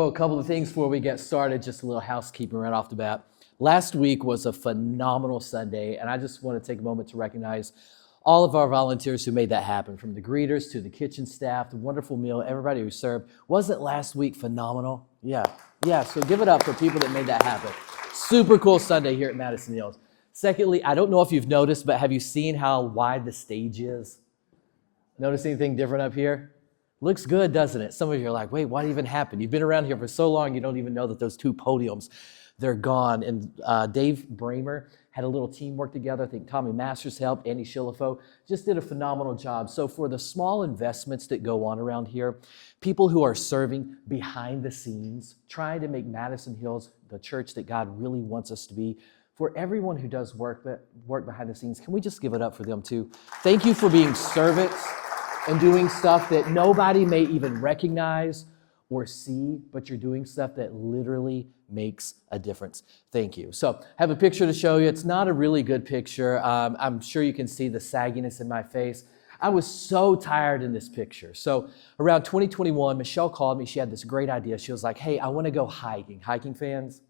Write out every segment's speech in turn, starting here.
Oh, a couple of things before we get started, just a little housekeeping right off the bat. Last week was a phenomenal Sunday, and I just want to take a moment to recognize all of our volunteers who made that happen, from the greeters to the kitchen staff, the wonderful meal, everybody who served. Wasn't last week phenomenal? Yeah, so give it up for people that made that happen. Super cool Sunday here at Madison Hills. Secondly, I don't know if you've noticed, but have you seen how wide the stage is? Notice anything different up here? Looks good, doesn't it? Some of you are like, wait, what even happened? You've been around here for so long, you don't even know that those two podiums, they're gone. And Dave Bramer had a little teamwork together. I think Tommy Masters helped, Andy Shillifo just did a phenomenal job. So for the small investments that go on around here, people who are serving behind the scenes, trying to make Madison Hills the church that God really wants us to be, for everyone who does work behind the scenes, can we just give it up for them too? Thank you for being servants and doing stuff that nobody may even recognize or see, but you're doing stuff that literally makes a difference. Thank you. So I have a picture to show you. It's not a really good picture. I'm sure you can see the sagginess in my face. I was so tired in this picture. So around 2021, Michelle called me. She had this great idea. She was like, hey, I want to go hiking. Hiking fans?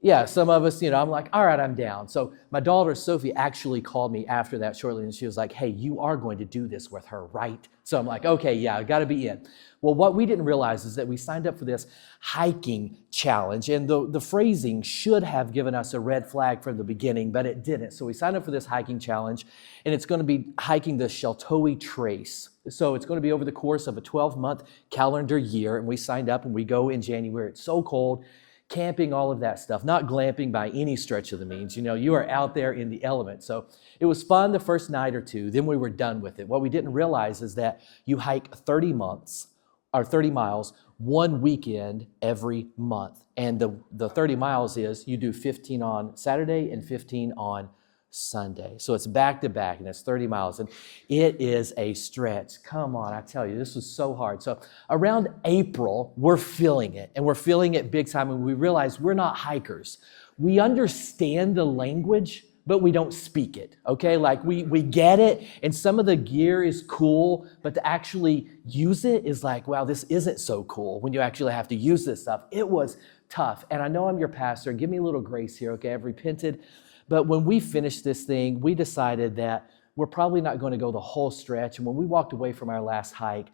Yeah, some of us, I'm like, all right, I'm down. So my daughter, Sophie, actually called me after that shortly, and she was like, hey, you are going to do this with her, right? So I'm like, okay, yeah, I got to be in. Well, what we didn't realize is that we signed up for this hiking challenge, and the phrasing should have given us a red flag from the beginning, but it didn't. So we signed up for this hiking challenge, and it's going to be hiking the Sheltowee Trace. So it's going to be over the course of a 12-month calendar year, and we signed up, and we go in January. It's so cold. Camping, all of that stuff, not glamping by any stretch of the means. You are out there in the element. So it was fun the first night or two, then we were done with it. What we didn't realize is that you hike 30 miles, one weekend every month. And the 30 miles is you do 15 on Saturday and 15 on Sunday. So it's back to back, and it's 30 miles, and it is a stretch. Come on, I tell you, this was so hard. So around April, we're feeling it, and we're feeling it big time, and we realize we're not hikers. We understand the language, but we don't speak it, okay? Like we get it, and some of the gear is cool, but to actually use it is like, wow, this isn't so cool when you actually have to use this stuff. It was tough, and I know I'm your pastor. Give me a little grace here, okay? I've repented. But when we finished this thing, we decided that we're probably not going to go the whole stretch. And when we walked away from our last hike,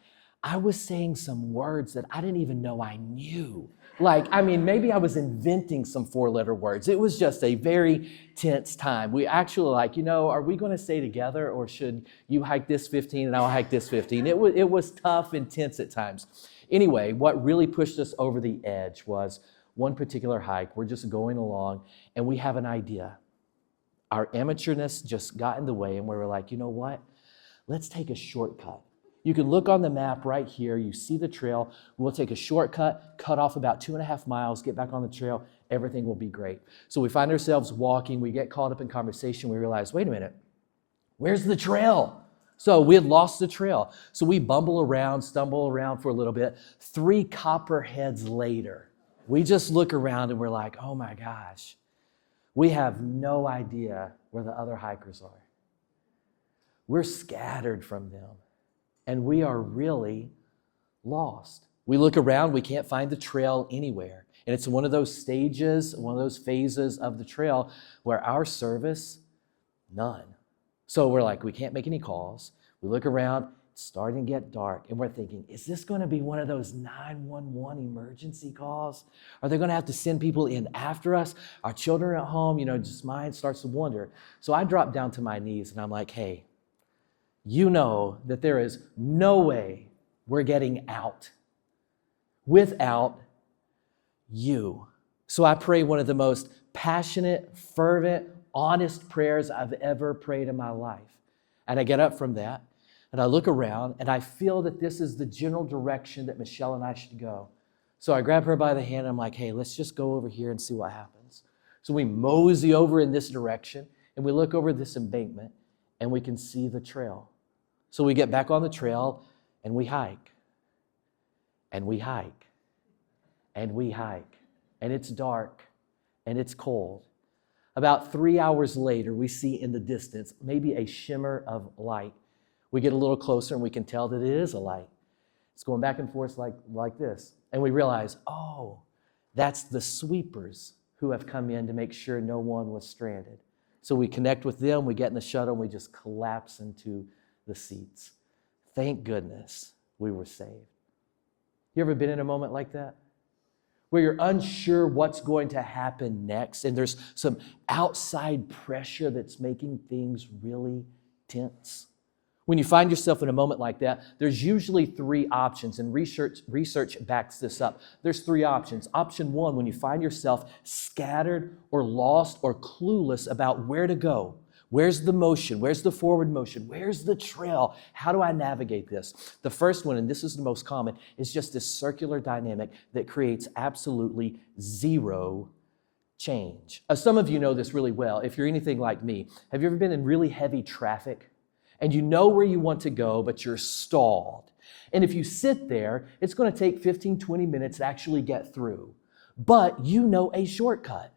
I was saying some words that I didn't even know I knew. Maybe I was inventing some 4-letter words. It was just a very tense time. We actually are we going to stay together, or should you hike this 15 and I'll hike this 15? It was tough and tense at times. Anyway, what really pushed us over the edge was one particular hike. We're just going along, and we have an idea. Our amateurness just got in the way, and we were like, you know what? Let's take a shortcut. You can look on the map right here. You see the trail. We'll take a shortcut, cut off about 2.5 miles, get back on the trail. Everything will be great. So we find ourselves walking. We get caught up in conversation. We realize, wait a minute, where's the trail? So we had lost the trail. So we stumble around for a little bit. 3 copperheads later, we just look around, and we're like, oh my gosh. We have no idea where the other hikers are. We're scattered from them, and we are really lost. We look around, we can't find the trail anywhere. And it's one of those stages, one of those phases of the trail where our service, none. So we're like, we can't make any calls. We look around, it's starting to get dark, and we're thinking, is this going to be one of those 911 emergency calls? Are they going to have to send people in after us? Our children are at home, just mind starts to wonder. So I drop down to my knees, and I'm like, hey, you know that there is no way we're getting out without you. So I pray one of the most passionate, fervent, honest prayers I've ever prayed in my life. And I get up from that, and I look around, and I feel that this is the general direction that Michelle and I should go. So I grab her by the hand, and I'm like, hey, let's just go over here and see what happens. So we mosey over in this direction, and we look over this embankment, and we can see the trail. So we get back on the trail, and we hike, and we hike, and we hike, and it's dark, and it's cold. About 3 hours later, we see in the distance maybe a shimmer of light. We get a little closer, and we can tell that it is a light. It's going back and forth like this. And we realize, oh, that's the sweepers who have come in to make sure no one was stranded. So we connect with them, we get in the shuttle, and we just collapse into the seats. Thank goodness we were saved. You ever been in a moment like that? Where you're unsure what's going to happen next, and there's some outside pressure that's making things really tense? When you find yourself in a moment like that, there's usually three options, and research backs this up. There's three options. Option one, when you find yourself scattered or lost or clueless about where to go. Where's the motion? Where's the forward motion? Where's the trail? How do I navigate this? The first one, and this is the most common, is just this circular dynamic that creates absolutely zero change. Some of you know this really well. If you're anything like me, have you ever been in really heavy traffic? And you know where you want to go, but you're stalled. And if you sit there, it's going to take 15, 20 minutes to actually get through. But you know a shortcut.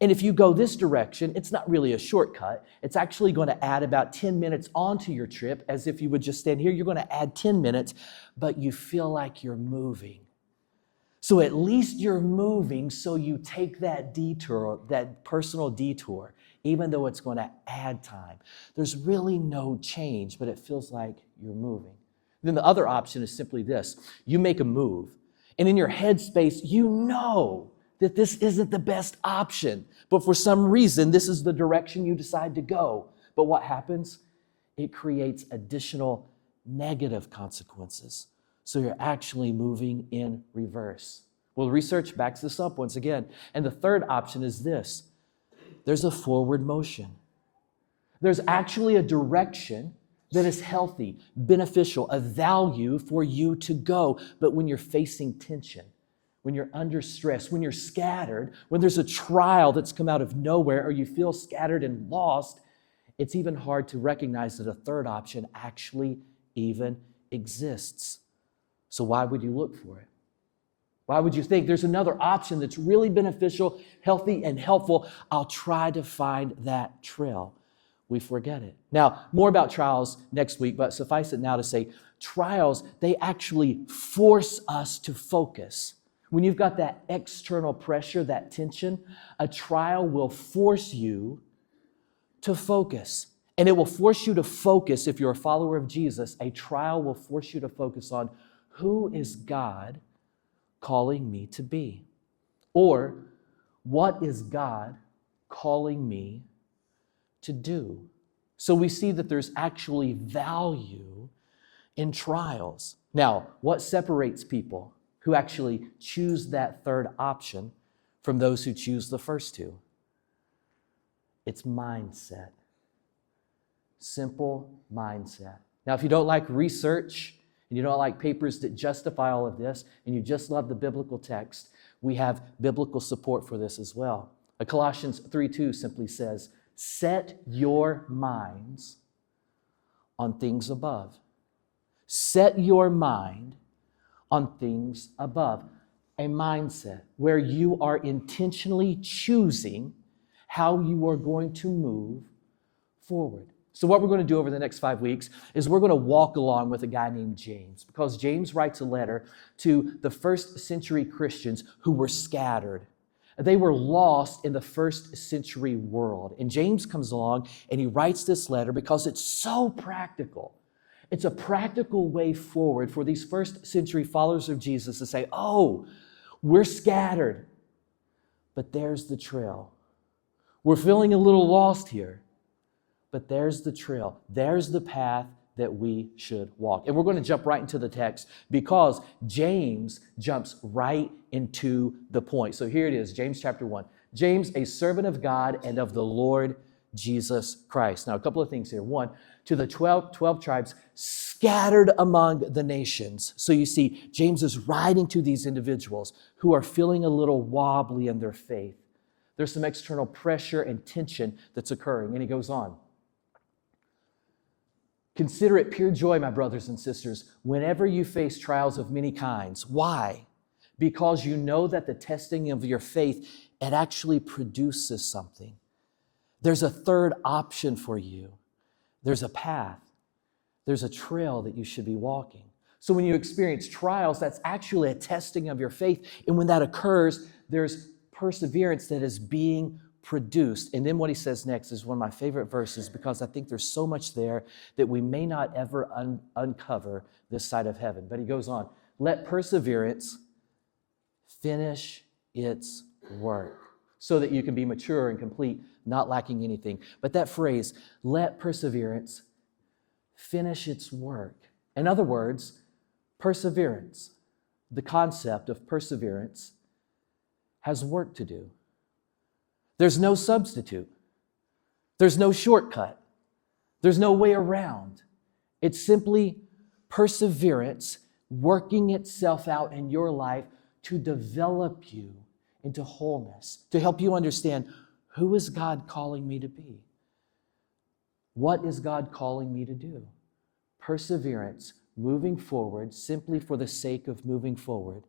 And if you go this direction, it's not really a shortcut. It's actually going to add about 10 minutes onto your trip. As if you would just stand here, you're going to add 10 minutes, but you feel like you're moving. So at least you're moving, so you take that detour, that personal detour, even though it's going to add time. There's really no change, but it feels like you're moving. Then the other option is simply this. You make a move, and in your headspace, you know that this isn't the best option, but for some reason, this is the direction you decide to go. But what happens? It creates additional negative consequences. So you're actually moving in reverse. Well, research backs this up once again. And the third option is this. There's a forward motion. There's actually a direction that is healthy, beneficial, of value for you to go. But when you're facing tension, when you're under stress, when you're scattered, when there's a trial that's come out of nowhere, or you feel scattered and lost, it's even hard to recognize that a third option actually even exists. So why would you look for it? Why would you think there's another option that's really beneficial, healthy, and helpful? I'll try to find that trail. We forget it. Now, more about trials next week, but suffice it now to say, trials, they actually force us to focus. When you've got that external pressure, that tension, a trial will force you to focus. And it will force you to focus, if you're a follower of Jesus, a trial will force you to focus on who is God calling me to be? Or what is God calling me to do? So we see that there's actually value in trials. Now, what separates people who actually choose that third option from those who choose the first two? It's mindset. Simple mindset. Now, if you don't like research, and you don't like papers that justify all of this, and you just love the biblical text, we have biblical support for this as well. Colossians 3:2 simply says, set your minds on things above. Set your mind on things above. A mindset where you are intentionally choosing how you are going to move forward. So what we're going to do over the next 5 weeks is we're going to walk along with a guy named James, because James writes a letter to the first century Christians who were scattered. They were lost in the first century world. And James comes along and he writes this letter because it's so practical. It's a practical way forward for these first century followers of Jesus to say, oh, we're scattered, but there's the trail. We're feeling a little lost here, but there's the trail. There's the path that we should walk. And we're going to jump right into the text because James jumps right into the point. So here it is, James chapter 1. James, a servant of God and of the Lord Jesus Christ. Now, a couple of things here. One, to the 12 tribes scattered among the nations. So you see, James is writing to these individuals who are feeling a little wobbly in their faith. There's some external pressure and tension that's occurring. And he goes on. Consider it pure joy, my brothers and sisters, whenever you face trials of many kinds. Why? Because you know that the testing of your faith, it actually produces something. There's a third option for you. There's a path. There's a trail that you should be walking. So when you experience trials, that's actually a testing of your faith. And when that occurs, there's perseverance that is being produced. And then what he says next is one of my favorite verses, because I think there's so much there that we may not ever uncover this side of heaven. But he goes on, let perseverance finish its work so that you can be mature and complete, not lacking anything. But that phrase, let perseverance finish its work. In other words, perseverance, the concept of perseverance, has work to do. There's no substitute. There's no shortcut. There's no way around. It's simply perseverance working itself out in your life to develop you into wholeness, to help you understand, who is God calling me to be? What is God calling me to do? Perseverance, moving forward simply for the sake of moving forward,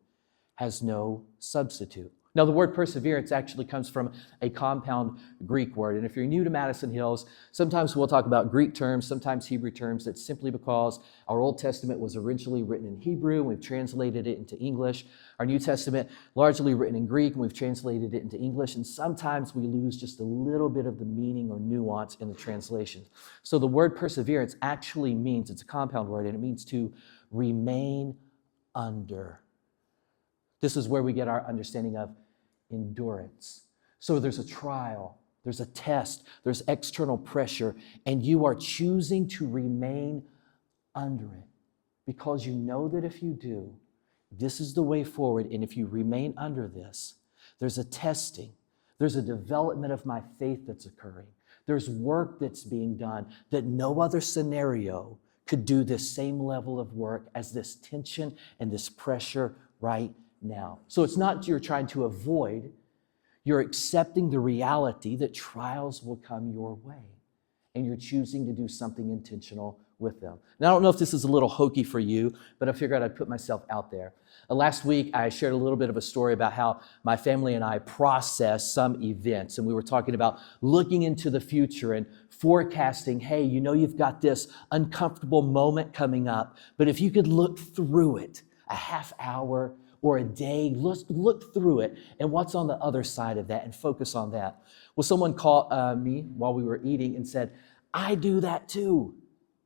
has no substitute. Now, the word perseverance actually comes from a compound Greek word. And if you're new to Madison Hills, sometimes we'll talk about Greek terms, sometimes Hebrew terms. That's simply because our Old Testament was originally written in Hebrew, and we've translated it into English. Our New Testament, largely written in Greek, and we've translated it into English. And sometimes we lose just a little bit of the meaning or nuance in the translation. So the word perseverance actually means, it's a compound word, and it means to remain under. This is where we get our understanding of endurance. So there's a trial, there's a test, there's external pressure, and you are choosing to remain under it because you know that if you do, this is the way forward. And if you remain under this, there's a testing, there's a development of my faith that's occurring. There's work that's being done that no other scenario could do this same level of work as this tension and this pressure right now. So it's not you're trying to avoid, you're accepting the reality that trials will come your way, and you're choosing to do something intentional with them. Now, I don't know if this is a little hokey for you, but I figured I'd put myself out there. Last week, I shared a little bit of a story about how my family and I process some events, and we were talking about looking into the future and forecasting, hey, you know you've got this uncomfortable moment coming up, but if you could look through it, a half hour or a day, look through it and what's on the other side of that and focus on that. Well, someone called me while we were eating and said, I do that too.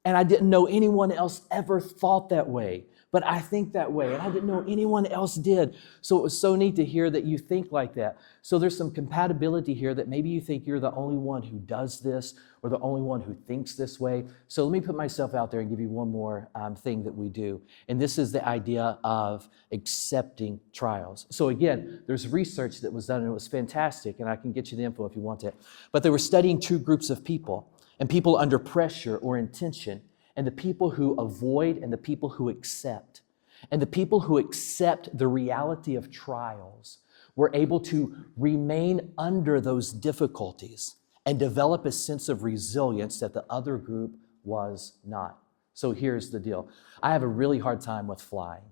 And I didn't know anyone else ever thought that way, but I think that way, and I didn't know anyone else did. So it was so neat to hear that you think like that. So there's some compatibility here that maybe you think you're the only one who does this or the only one who thinks this way. So let me put myself out there and give you one more thing that we do. And this is the idea of accepting trials. So again, there's research that was done, and it was fantastic, and I can get you the info if you want it. But they were studying two groups of people, and people under pressure or in tension, and the people who avoid and the people who accept. And the people who accept the reality of trials were able to remain under those difficulties and develop a sense of resilience that the other group was not. So here's the deal. I have a really hard time with flying.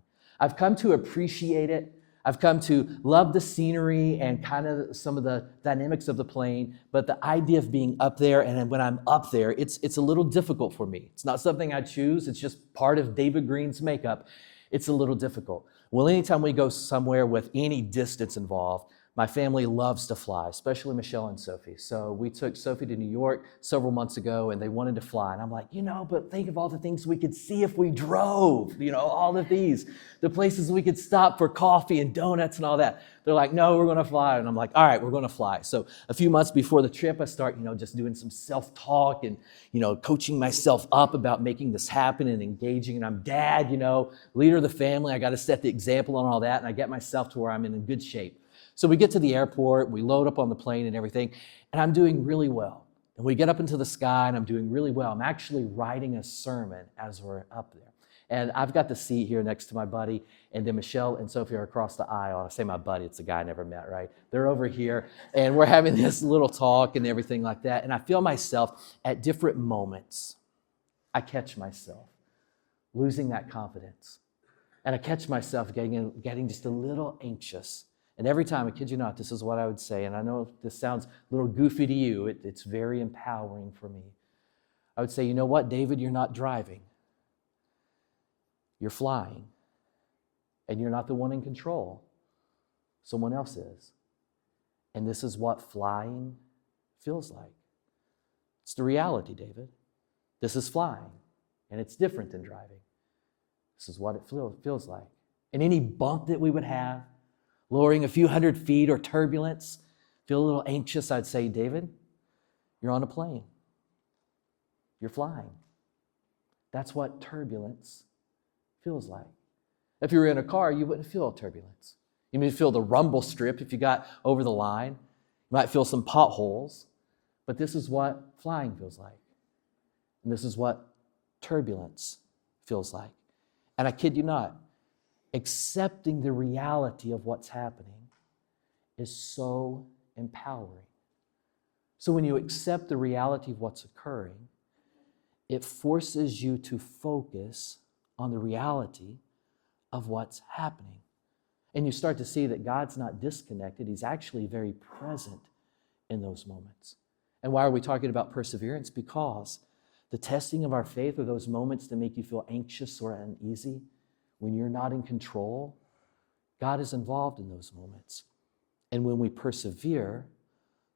I've come to appreciate it. I've come to love the scenery and kind of some of the dynamics of the plane, but the idea of being up there, and when I'm up there, it's a little difficult for me. It's not something I choose. It's just part of David Green's makeup. It's a little difficult. Well, anytime we go somewhere with any distance involved, my family loves to fly, especially Michelle and Sophie. So we took Sophie to New York several months ago, and they wanted to fly. And I'm like, but think of all the things we could see if we drove, all of these, the places we could stop for coffee and donuts and all that. They're like, no, we're going to fly. And I'm like, all right, we're going to fly. So a few months before the trip, I start, just doing some self-talk and, coaching myself up about making this happen and engaging. And I'm dad, leader of the family. I got to set the example and all that. And I get myself to where I'm in good shape. So we get to the airport, we load up on the plane and everything, and I'm doing really well. And we get up into the sky, and I'm doing really well. I'm actually writing a sermon as we're up there. And I've got the seat here next to my buddy, and then Michelle and Sophie are across the aisle. I say my buddy, it's a guy I never met, right? They're over here, and we're having this little talk and everything like that. And I feel myself at different moments. I catch myself losing that confidence. And I catch myself getting just a little anxious. And every time, I kid you not, this is what I would say, and I know this sounds a little goofy to you, it's very empowering for me. I would say, you know what, David, you're not driving. You're flying, and you're not the one in control. Someone else is. And this is what flying feels like. It's the reality, David. This is flying, and it's different than driving. This is what it feels like. And any bump that we would have, lowering a few hundred feet or turbulence, feel a little anxious, I'd say, David, you're on a plane. You're flying. That's what turbulence feels like. If you were in a car, you wouldn't feel turbulence. You may feel the rumble strip if you got over the line. You might feel some potholes, but this is what flying feels like. And this is what turbulence feels like. And I kid you not, accepting the reality of what's happening is so empowering. So when you accept the reality of what's occurring, it forces you to focus on the reality of what's happening. And you start to see that God's not disconnected. He's actually very present in those moments. And why are we talking about perseverance? Because the testing of our faith are those moments that make you feel anxious or uneasy. When you're not in control, God is involved in those moments. And when we persevere,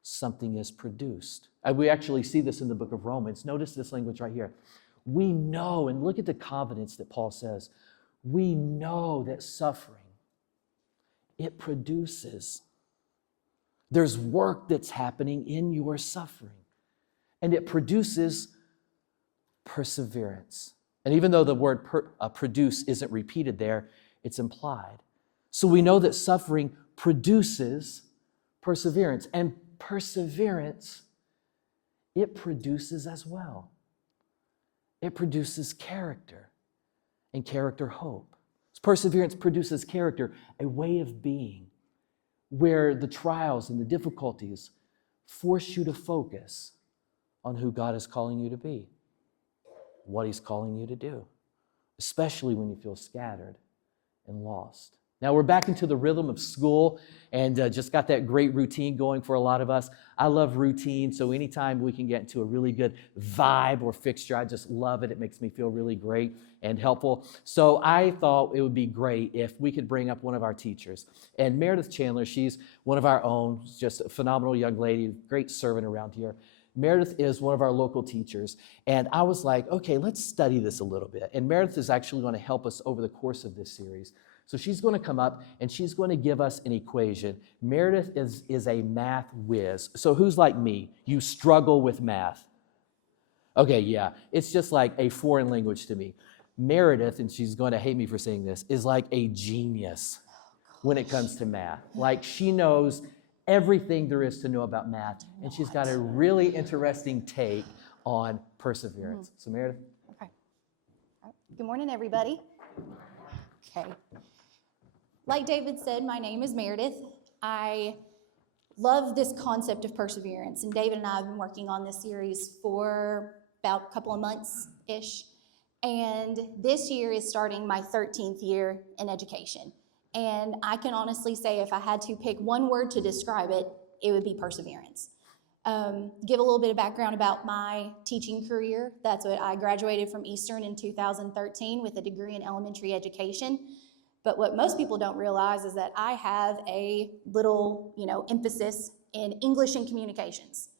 something is produced. And we actually see this in the book of Romans. Notice this language right here. We know, and look at the confidence that Paul says, we know that suffering, it produces. There's work that's happening in your suffering, and it produces perseverance. And even though the word produce isn't repeated there, it's implied. So we know that suffering produces perseverance, and perseverance, it produces as well. It produces character, and character hope. Perseverance produces character, a way of being, where the trials and the difficulties force you to focus on who God is calling you to be, what He's calling you to do, especially when you feel scattered and lost. Now we're back into the rhythm of school and just got that great routine going for a lot of us. I love routine, so anytime we can get into a really good vibe or fixture, I just love it. It makes me feel really great and helpful. So I thought it would be great if we could bring up one of our teachers. And Meredith Chandler, she's one of our own, just a phenomenal young lady, great servant around here. Meredith is one of our local teachers, and I was like, okay, let's study this a little bit. And Meredith is actually going to help us over the course of this series. So she's going to come up and she's going to give us an equation. Meredith is a math whiz. So who's like me? You struggle with math. Okay, yeah. It's just like a foreign language to me. Meredith, and she's going to hate me for saying this, is like a genius when it comes to math. Like she knows everything there is to know about math, and she's got a really interesting take on perseverance. So Meredith. Okay. Good morning, everybody. Okay. Like David said, my name is Meredith. I love this concept of perseverance, and David and I have been working on this series for about a couple of months-ish, and this year is starting my 13th year in education. And I can honestly say if I had to pick one word to describe it, it would be perseverance. Give a little bit of background about my teaching career. That's what I graduated from Eastern in 2013 with a degree in elementary education. But what most people don't realize is that I have a little, emphasis in English and communications.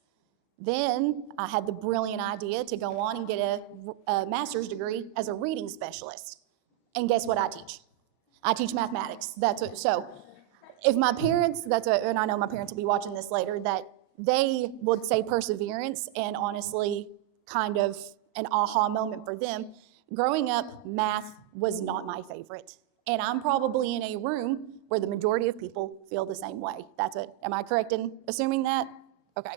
Then I had the brilliant idea to go on and get a master's degree as a reading specialist. And guess what I teach? I teach mathematics. So if my parents, and I know my parents will be watching this later, that they would say perseverance, and honestly, kind of an aha moment for them. Growing up, math was not my favorite. And I'm probably in a room where the majority of people feel the same way. Am I correct in assuming that? Okay.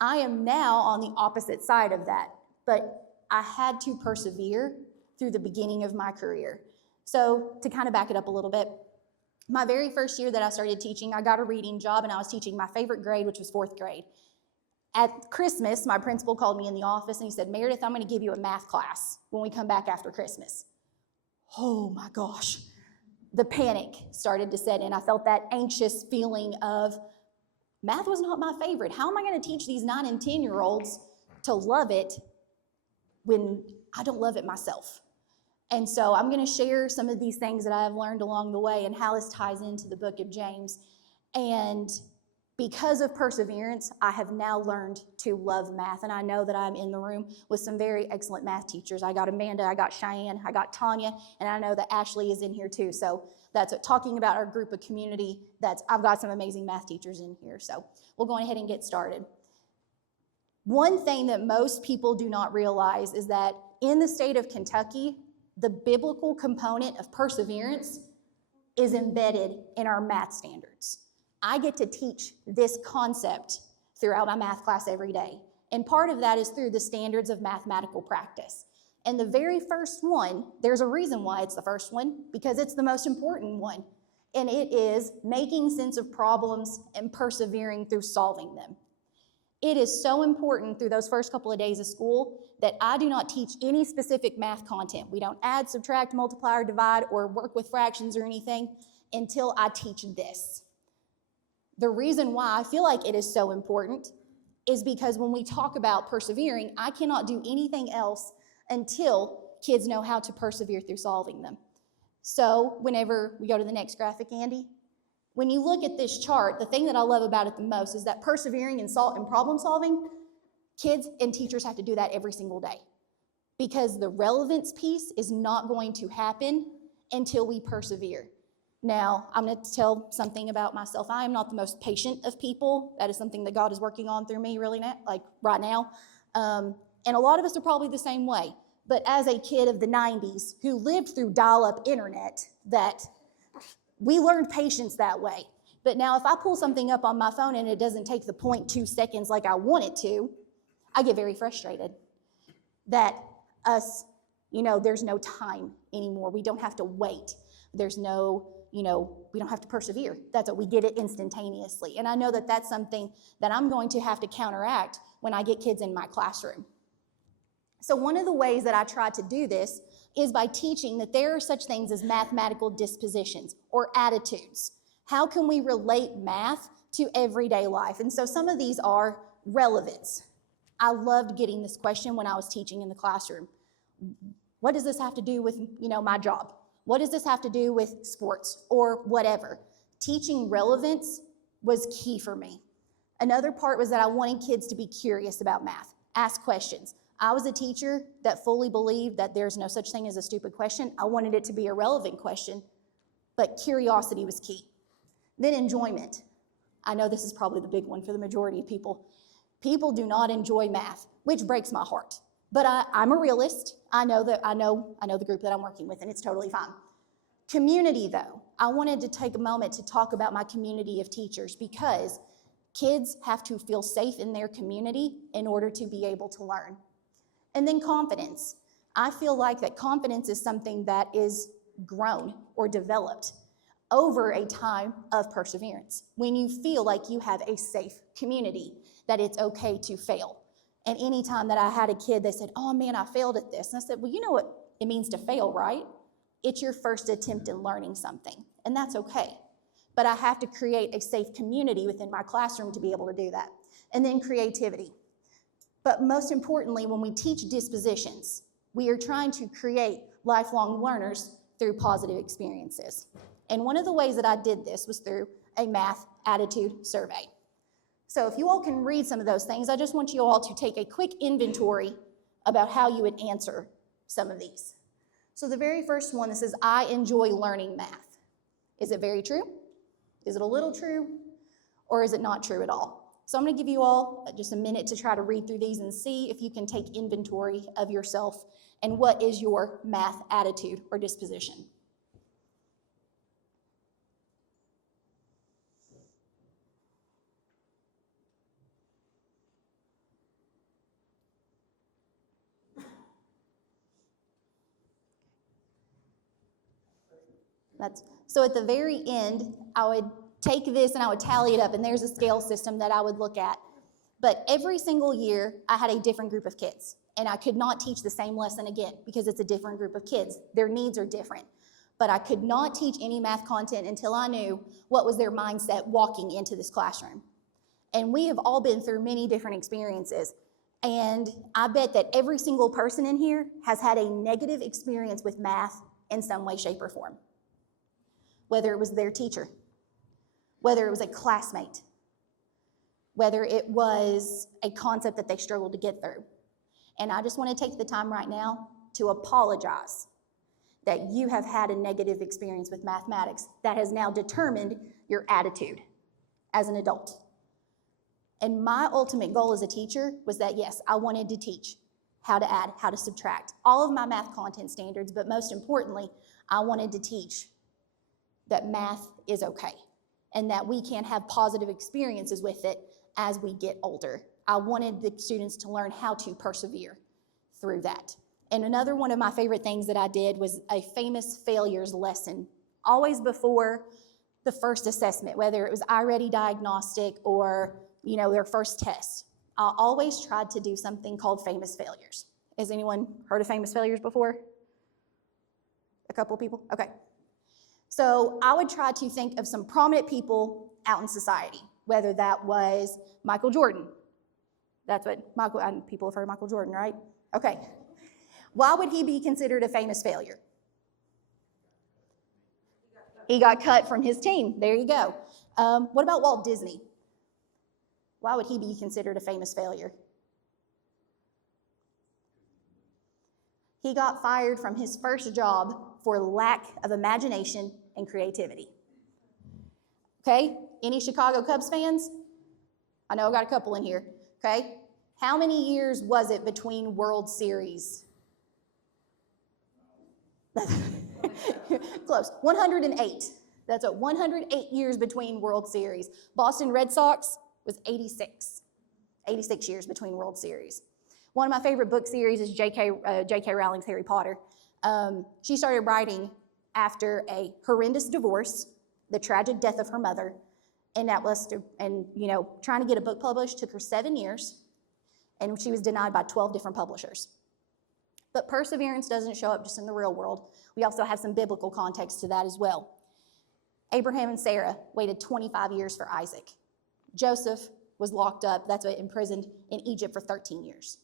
I am now on the opposite side of that, but I had to persevere through the beginning of my career. So to kind of back it up a little bit, my very first year that I started teaching, I got a reading job and I was teaching my favorite grade, which was 4th grade. At Christmas, my principal called me in the office and he said, Meredith, I'm going to give you a math class when we come back after Christmas. Oh my gosh. The panic started to set in. I felt that anxious feeling of math was not my favorite. How am I going to teach these 9 and 10-year-olds to love it when I don't love it myself? And so I'm going to share some of these things that I have learned along the way and how this ties into the book of James. And because of perseverance, I have now learned to love math. And I know that I'm in the room with some very excellent math teachers. I got Amanda, I got Cheyenne, I got Tanya, and I know that Ashley is in here too. So that's talking about our group of community. I've got some amazing math teachers in here. So we'll go ahead and get started. One thing that most people do not realize is that in the state of Kentucky, the biblical component of perseverance is embedded in our math standards. I get to teach this concept throughout my math class every day. And part of that is through the standards of mathematical practice. And the very first one, there's a reason why it's the first one, because it's the most important one. And it is making sense of problems and persevering through solving them. It is so important through those first couple of days of school that I do not teach any specific math content. We don't add, subtract, multiply, or divide, or work with fractions or anything until I teach this. The reason why I feel like it is so important is because when we talk about persevering, I cannot do anything else until kids know how to persevere through solving them. So whenever we go to the next graphic, Andy, when you look at this chart, the thing that I love about it the most is that persevering in problem solving, kids and teachers have to do that every single day, because the relevance piece is not going to happen until we persevere. Now, I'm going to tell something about myself. I am not the most patient of people. That is something that God is working on through me really now, like right now. And a lot of us are probably the same way. But as a kid of the 90s who lived through dial-up internet, that we learned patience that way. But now if I pull something up on my phone and it doesn't take the 0.2 seconds like I want it to, I get very frustrated. That there's no time anymore. We don't have to wait. There's no, we don't have to persevere. That's what we get it instantaneously. And I know that that's something that I'm going to have to counteract when I get kids in my classroom. So one of the ways that I try to do this is by teaching that there are such things as mathematical dispositions or attitudes. How can we relate math to everyday life? And so some of these are relevance. I loved getting this question when I was teaching in the classroom. What does this have to do with, my job? What does this have to do with sports or whatever? Teaching relevance was key for me. Another part was that I wanted kids to be curious about math, ask questions. I was a teacher that fully believed that there's no such thing as a stupid question. I wanted it to be a relevant question, but curiosity was key. Then enjoyment. I know this is probably the big one for the majority of people. People do not enjoy math, which breaks my heart. But I'm a realist. I know the group that I'm working with, and it's totally fine. Community, though. I wanted to take a moment to talk about my community of teachers, because kids have to feel safe in their community in order to be able to learn. And then confidence. I feel like that confidence is something that is grown or developed over a time of perseverance. When you feel like you have a safe community, that it's okay to fail. And anytime that I had a kid that said, oh man, I failed at this. And I said, well, you know what it means to fail, right? It's your first attempt in learning something, and that's okay. But I have to create a safe community within my classroom to be able to do that. And then creativity. But most importantly, when we teach dispositions, we are trying to create lifelong learners through positive experiences. And one of the ways that I did this was through a math attitude survey. So if you all can read some of those things, I just want you all to take a quick inventory about how you would answer some of these. So the very first one that says, I enjoy learning math. Is it very true? Is it a little true? Or is it not true at all? So I'm going to give you all just a minute to try to read through these and see if you can take inventory of yourself and what is your math attitude or disposition. So at the very end, I would take this and I would tally it up, and there's a scale system that I would look at. But every single year, I had a different group of kids, and I could not teach the same lesson again because it's a different group of kids. Their needs are different. But I could not teach any math content until I knew what was their mindset walking into this classroom. And we have all been through many different experiences. And I bet that every single person in here has had a negative experience with math in some way, shape, or form. Whether it was their teacher, whether it was a classmate, whether it was a concept that they struggled to get through. And I just want to take the time right now to apologize that you have had a negative experience with mathematics that has now determined your attitude as an adult. And my ultimate goal as a teacher was that, yes, I wanted to teach how to add, how to subtract, all of my math content standards, but most importantly, I wanted to teach that math is okay and that we can have positive experiences with it as we get older. I wanted the students to learn how to persevere through that. And another one of my favorite things that I did was a famous failures lesson, always before the first assessment, whether it was iReady diagnostic or their first test. I always tried to do something called famous failures. Has anyone heard of famous failures before? A couple of people? Okay. So I would try to think of some prominent people out in society, whether that was Michael Jordan. That's what people have heard of Michael Jordan, right? Okay. Why would he be considered a famous failure? He got cut from his team. There you go. What about Walt Disney? Why would he be considered a famous failure? He got fired from his first job for lack of imagination and creativity. Okay, any Chicago Cubs fans? I know I got a couple in here, okay? How many years was it between World Series? Close, 108. That's 108 years between World Series. Boston Red Sox was 86 years between World Series. One of my favorite book series is J.K. Rowling's Harry Potter. She started writing after a horrendous divorce, the tragic death of her mother, and trying to get a book published took her 7 years, and she was denied by 12 different publishers. But perseverance doesn't show up just in the real world. We also have some biblical context to that as well. Abraham and Sarah waited 25 years for Isaac. Joseph was locked up, imprisoned in Egypt for 13 years.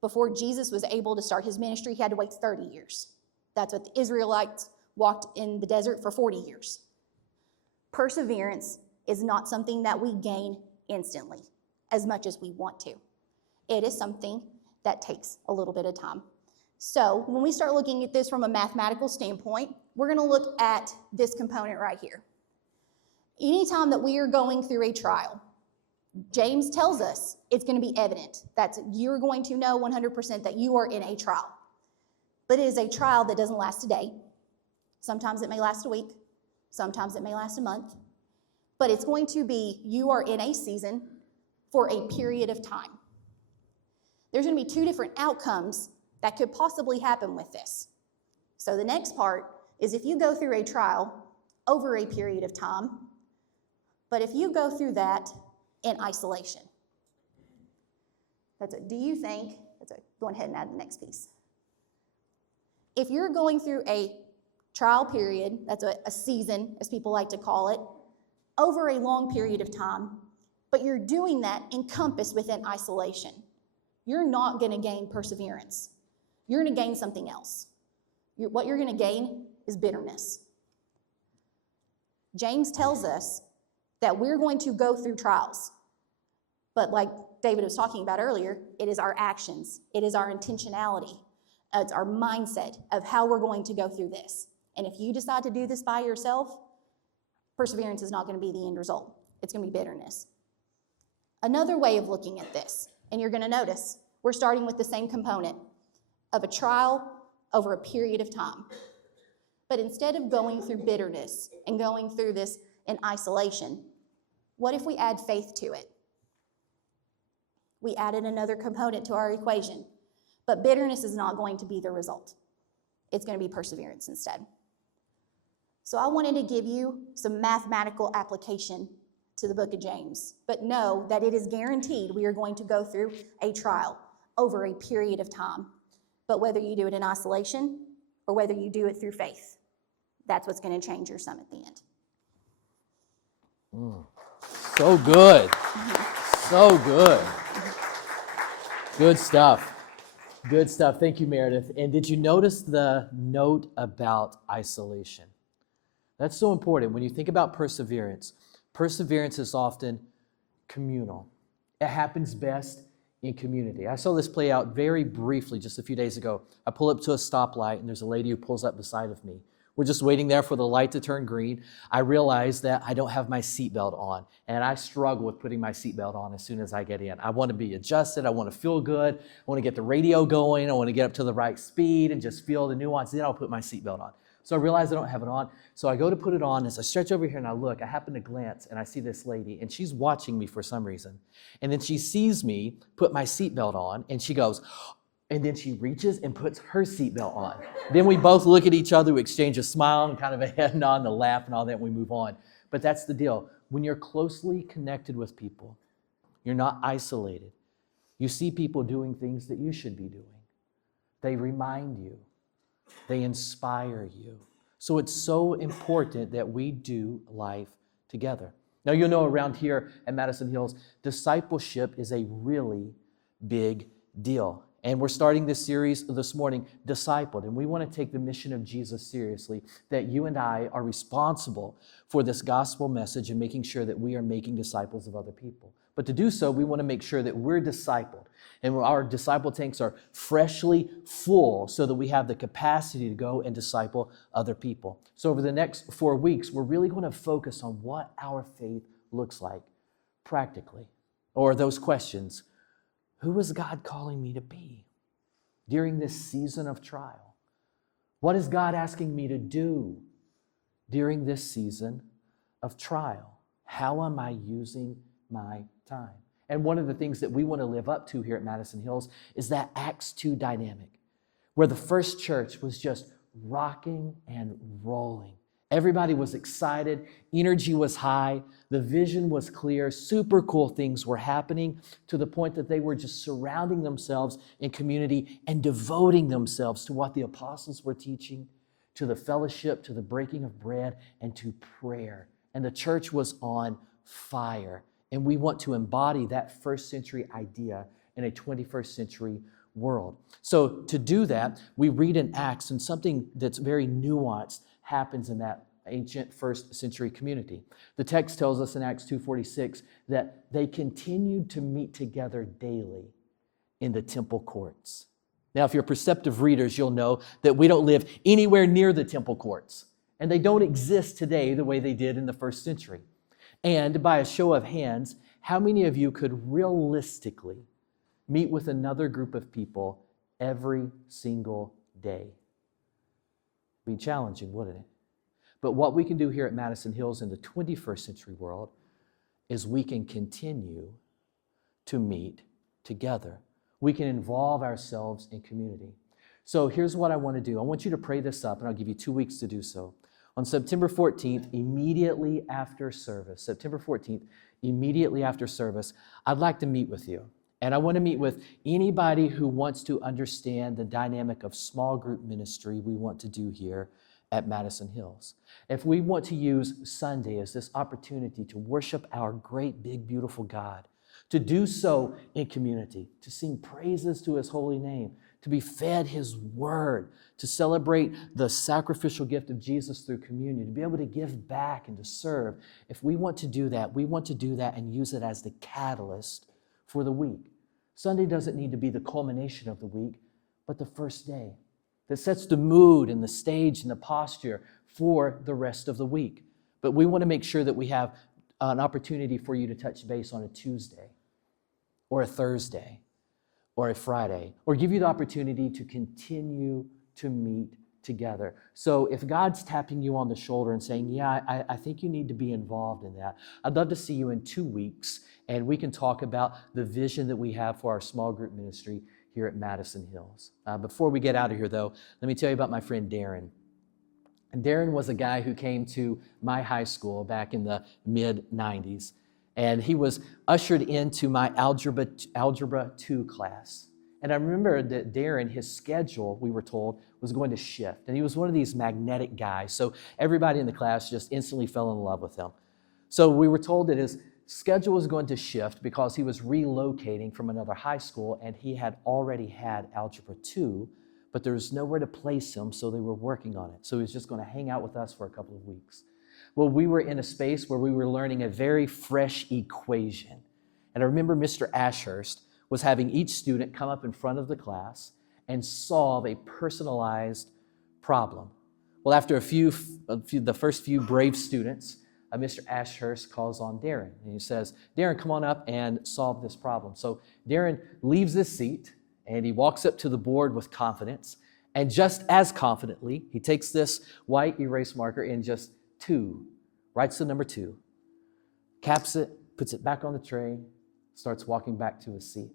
Before Jesus was able to start his ministry, he had to wait 30 years. That's what the Israelites walked in the desert for 40 years. Perseverance is not something that we gain instantly, as much as we want to. It is something that takes a little bit of time. So when we start looking at this from a mathematical standpoint, we're going to look at this component right here. Anytime that we are going through a trial, James tells us it's going to be evident that you're going to know 100% that you are in a trial. But it is a trial that doesn't last a day. Sometimes it may last a week. Sometimes it may last a month. But it's going to be you are in a season for a period of time. There's going to be two different outcomes that could possibly happen with this. So the next part is if you go through a trial over a period of time, but if you go through that in isolation. Go ahead and add the next piece. If you're going through a trial period, that's a season, as people like to call it, over a long period of time, but you're doing that encompassed within isolation, you're not going to gain perseverance. You're going to gain something else. What you're going to gain is bitterness. James tells us that we're going to go through trials. But like David was talking about earlier, it is our actions. It is our intentionality. It's our mindset of how we're going to go through this. And if you decide to do this by yourself, perseverance is not going to be the end result. It's going to be bitterness. Another way of looking at this, and you're going to notice, we're starting with the same component of a trial over a period of time. But instead of going through bitterness and going through this in isolation, what if we add faith to it? We added another component to our equation. But bitterness is not going to be the result. It's going to be perseverance instead. So I wanted to give you some mathematical application to the book of James. But know that it is guaranteed we are going to go through a trial over a period of time. But whether you do it in isolation or whether you do it through faith, that's what's going to change your sum at the end. So good. So good. Good stuff. Good stuff. Thank you, Meredith. And did you notice the note about isolation? That's so important. When you think about perseverance, perseverance is often communal. It happens best in community. I saw this play out very briefly just a few days ago. I pull up to a stoplight, and there's a lady who pulls up beside of me. We're just waiting there for the light to turn green. I realize that I don't have my seatbelt on, and I struggle with putting my seatbelt on as soon as I get in. I want to be adjusted. I want to feel good. I want to get the radio going. I want to get up to the right speed and just feel the nuance. Then I'll put my seatbelt on. So I realize I don't have it on. So I go to put it on. As I stretch over here and I look, I happen to glance and I see this lady, and she's watching me for some reason. And then she sees me put my seatbelt on, and she goes, and then she reaches and puts her seatbelt on. Then we both look at each other, we exchange a smile and kind of a head nod and a laugh and all that, and we move on. But that's the deal. When you're closely connected with people, you're not isolated. You see people doing things that you should be doing. They remind you. They inspire you. So it's so important that we do life together. Now, you'll know around here at Madison Hills, discipleship is a really big deal. And we're starting this series this morning, Discipled. And we want to take the mission of Jesus seriously, that you and I are responsible for this gospel message and making sure that we are making disciples of other people. But to do so, we want to make sure that we're discipled. And our disciple tanks are freshly full so that we have the capacity to go and disciple other people. So over the next 4 weeks, we're really going to focus on what our faith looks like practically. Or those questions. Who is God calling me to be during this season of trial? What is God asking me to do during this season of trial? How am I using my time? And one of the things that we want to live up to here at Madison Hills is that Acts 2 dynamic, where the first church was just rocking and rolling. Everybody was excited. Energy was high. The vision was clear. Super cool things were happening to the point that they were just surrounding themselves in community and devoting themselves to what the apostles were teaching, to the fellowship, to the breaking of bread, and to prayer. And the church was on fire. And we want to embody that first century idea in a 21st century world. So to do that, we read in Acts, and something that's very nuanced happens in that ancient first century community. The text tells us in Acts 2:46 that they continued to meet together daily in the temple courts. Now, if you're perceptive readers, you'll know that we don't live anywhere near the temple courts, and they don't exist today the way they did in the first century. And by a show of hands, how many of you could realistically meet with another group of people every single day? It'd be challenging, wouldn't it? But what we can do here at Madison Hills in the 21st century world is we can continue to meet together. We can involve ourselves in community. So here's what I want to do. I want you to pray this up, and I'll give you 2 weeks to do so. On September 14th, immediately after service, I'd like to meet with you. And I want to meet with anybody who wants to understand the dynamic of small group ministry we want to do here at Madison Hills. If we want to use Sunday as this opportunity to worship our great, big, beautiful God, to do so in community, to sing praises to His holy name, to be fed His word, to celebrate the sacrificial gift of Jesus through communion, to be able to give back and to serve. If we want to do that, we want to do that and use it as the catalyst for the week. Sunday doesn't need to be the culmination of the week, but the first day that sets the mood and the stage and the posture for the rest of the week. But we want to make sure that we have an opportunity for you to touch base on a Tuesday or a Thursday or a Friday, or give you the opportunity to continue to meet together. So if God's tapping you on the shoulder and saying, yeah, I think you need to be involved in that, I'd love to see you in 2 weeks, and we can talk about the vision that we have for our small group ministry here at Madison Hills. Before we get out of here, though, let me tell you about my friend Darren. And Darren was a guy who came to my high school back in the mid-90s, and he was ushered into my Algebra 2 class. And I remember that Darren, his schedule, we were told, was going to shift. And he was one of these magnetic guys, so everybody in the class just instantly fell in love with him. So we were told that his schedule was going to shift because he was relocating from another high school, and he had already had Algebra 2, but there was nowhere to place him, so they were working on it. So he was just going to hang out with us for a couple of weeks. Well, we were in a space where we were learning a very fresh equation. And I remember Mr. Ashurst was having each student come up in front of the class and solve a personalized problem. Well, after the first few brave students, Mr. Ashurst calls on Darren, and he says, Darren, come on up and solve this problem. So Darren leaves his seat, and he walks up to the board with confidence, and just as confidently, he takes this white erase marker and just 2, writes the number 2, caps it, puts it back on the tray, starts walking back to his seat.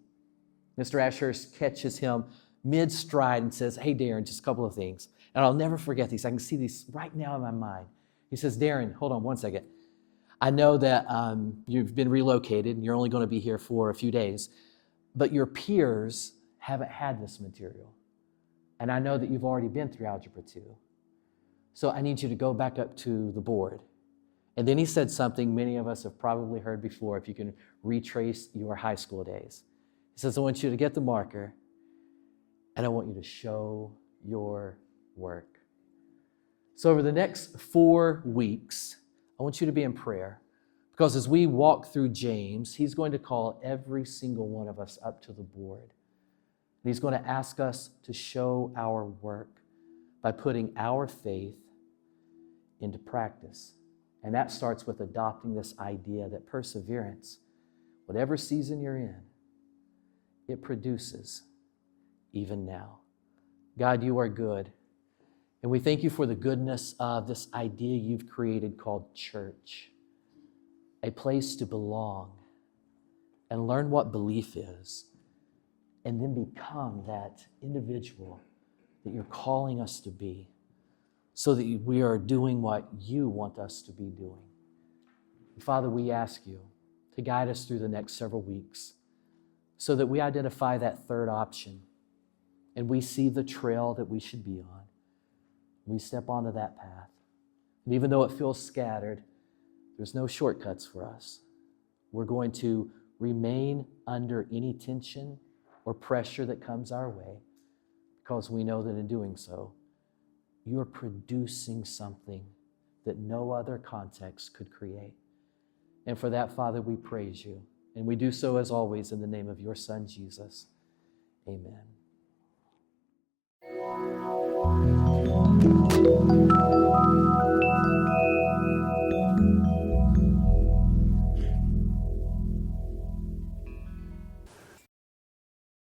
Mr. Ashurst catches him mid-stride and says, hey, Darren, just a couple of things. And I'll never forget these. I can see these right now in my mind. He says, Darren, hold on one second. I know that you've been relocated and you're only going to be here for a few days, but your peers haven't had this material. And I know that you've already been through Algebra 2. So I need you to go back up to the board. And then he said something many of us have probably heard before if you can retrace your high school days. He says, I want you to get the marker and I want you to show your work. So over the next 4 weeks, I want you to be in prayer because as we walk through James, he's going to call every single one of us up to the board. And he's going to ask us to show our work by putting our faith into practice. And that starts with adopting this idea that perseverance, whatever season you're in, it produces even now. God, you are good. And we thank you for the goodness of this idea you've created called church, a place to belong and learn what belief is, and then become that individual that you're calling us to be so that we are doing what you want us to be doing. Father, we ask you to guide us through the next several weeks so that we identify that third option and we see the trail that we should be on. We step onto that path. And even though it feels scattered, there's no shortcuts for us. We're going to remain under any tension or pressure that comes our way because we know that in doing so, you're producing something that no other context could create. And for that, Father, we praise you. And we do so, as always, in the name of your Son, Jesus. Amen.